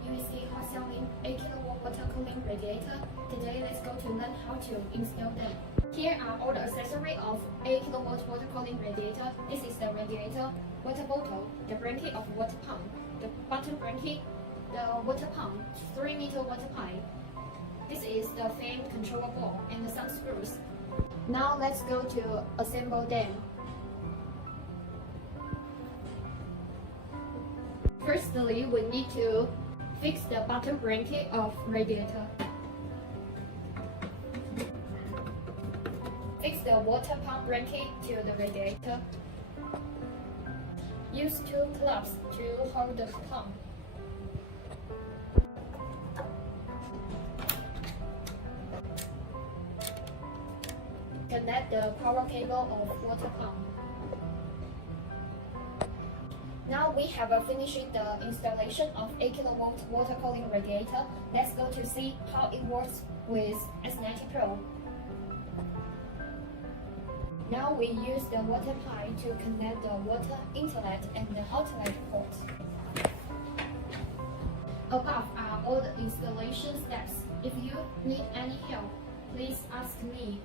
UEC hot selling 8 kW water cooling radiator. Today let's go to learn how to install them. Here are all the accessories of 8 kW water cooling radiator. This is the radiator, water bottle, the bracket of water pump, the bottom bracket, the water pump, 3-meter water pipe. This is the fan controller board and some screws. Now let's go to assemble them. Firstly, we need to fix the bottom bracket of radiator. Fix the water pump bracket to the radiator. Use 2 clamps to hold the pump. Connect the power cable of water pump. Now we have finished the installation of 8 kW water cooling radiator. Let's go to see how it works with S90 Pro. Now we use the water pipe to connect the water inlet and the outlet port. Above are all the installation steps. If you need any help, please ask me.